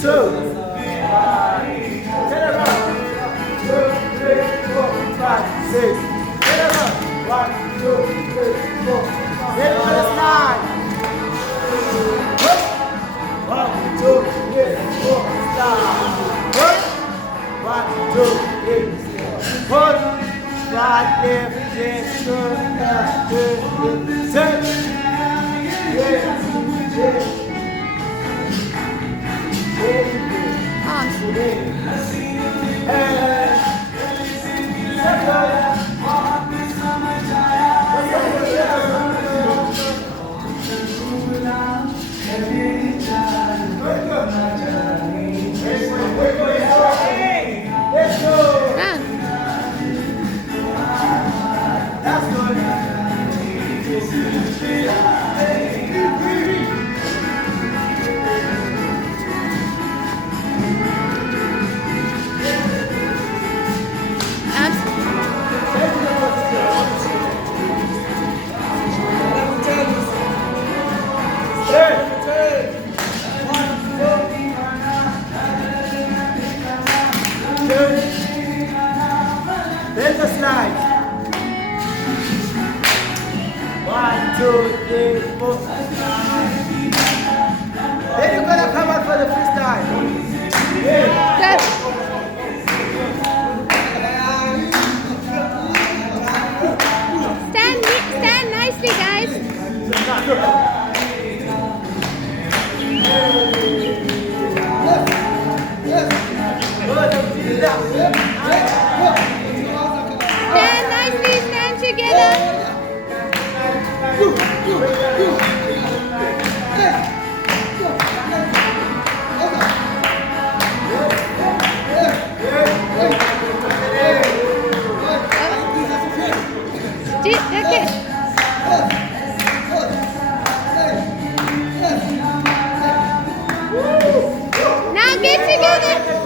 two. Turn around. 2, 3, 4, 5, 6. Turn around. 1, 2, 3, 4. Then on the slide. 1, 2, 3, 4. Slide. 1, 2, 3, 4. Slide, left, left, turn, left, turn, turn. Yes, yes. Arms. Run. Arms. Then the slide. 1, 2, 3, 4. Then you're gonna come out for the freestyle. Yeah. Go. Stand nicely, guys. Stand nicely, stand together. Okay. Now get together.